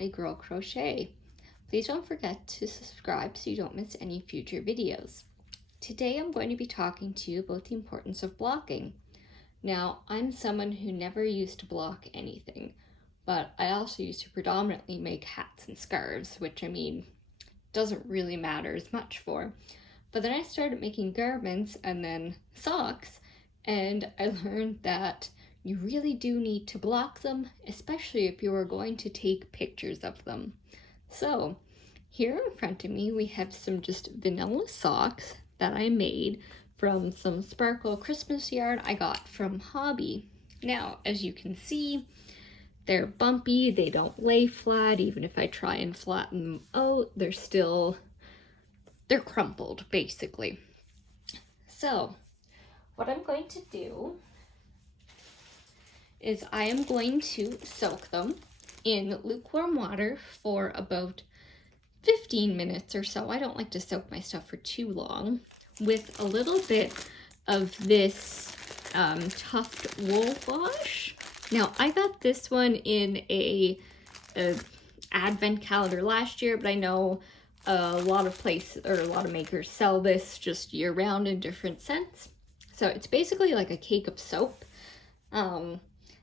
At a Girl Crochet. Please don't forget to subscribe so you don't miss any future videos. Today I'm going to be talking to you about the importance of blocking. Now, I'm someone who never used to block anything, but I also used to predominantly make hats and scarves, which doesn't really matter as much for. But then I started making garments and then socks, and I learned that you really do need to block them, especially if you are going to take pictures of them. So here in front of me we have some just vanilla socks that I made from some sparkle Christmas yarn I got from Hobby. Now, as you can see, they're bumpy, they don't lay flat. Even if I try and flatten them out, they're crumpled basically. So what I'm going to do is I am going to soak them in lukewarm water for about 15 minutes or so. I don't like to soak my stuff for too long, with a little bit of this Tuft wool wash. Now, I got this one in a advent calendar last year, but I know a lot of makers sell this just year round in different scents. So it's basically like a cake of soap.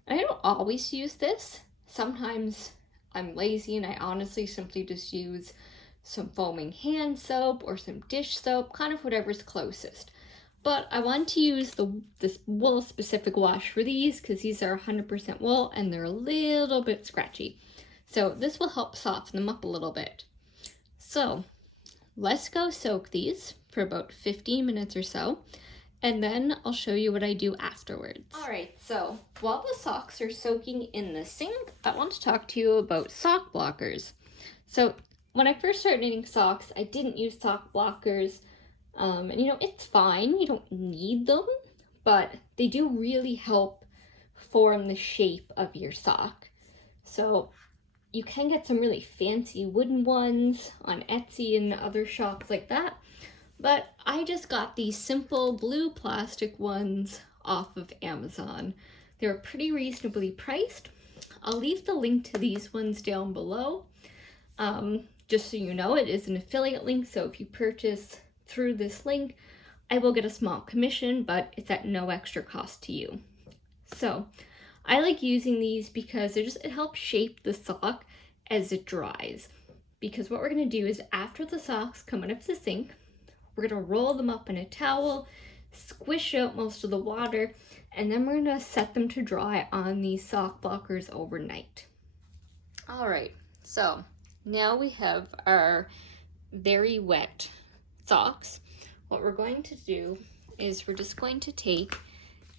I don't always use this. Sometimes I'm lazy and I honestly simply just use some foaming hand soap or some dish soap, kind of whatever's closest. But I want to use this wool specific wash for these because these are 100% wool and they're a little bit scratchy. So this will help soften them up a little bit. So let's go soak these for about 15 minutes or so, and then I'll show you what I do afterwards. All right, so while the socks are soaking in the sink, I want to talk to you about sock blockers. So when I first started knitting socks, I didn't use sock blockers. And it's fine, you don't need them, but they do really help form the shape of your sock. So you can get some really fancy wooden ones on Etsy and other shops like that. But I just got these simple blue plastic ones off of Amazon. They're pretty reasonably priced. I'll leave the link to these ones down below. Just so you know, it is an affiliate link, so if you purchase through this link, I will get a small commission, but it's at no extra cost to you. So I like using these because it helps shape the sock as it dries. Because what we're going to do is, after the socks come out of the sink, we're going to roll them up in a towel, squish out most of the water, and then we're going to set them to dry on these sock blockers overnight. All right, so now we have our very wet socks. What we're going to do is we're just going to take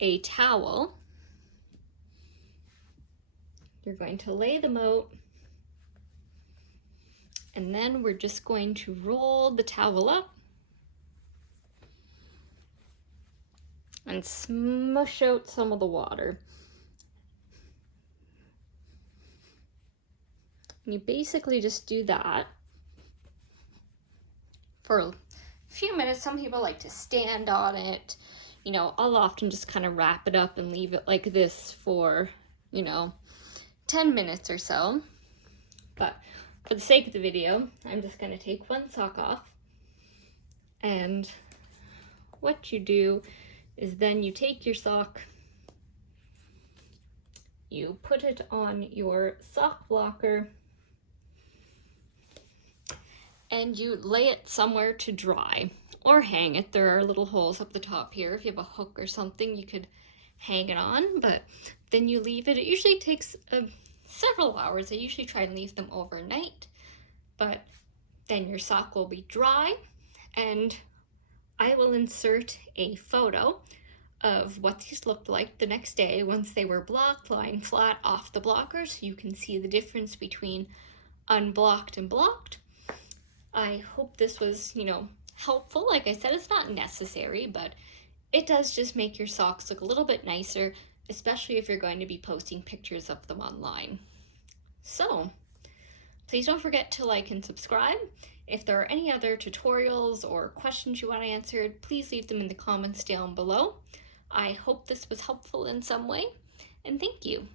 a towel. You're going to lay them out, and then we're just going to roll the towel up and smush out some of the water. You basically just do that for a few minutes. Some people like to stand on it. I'll often just kind of wrap it up and leave it like this for, 10 minutes or so. But for the sake of the video, I'm just going to take one sock off. And what you do is then you take your sock, you put it on your sock blocker, and you lay it somewhere to dry or hang it. There are little holes up the top here. If you have a hook or something, you could hang it on, but then you leave it. It usually takes several hours. I usually try and leave them overnight, but then your sock will be dry, and I will insert a photo of what these looked like the next day once they were blocked, lying flat off the blocker, so you can see the difference between unblocked and blocked. I hope this was, helpful. Like I said, it's not necessary, but it does just make your socks look a little bit nicer, especially if you're going to be posting pictures of them online. So please don't forget to like and subscribe. If there are any other tutorials or questions you want answered, please leave them in the comments down below. I hope this was helpful in some way, and thank you.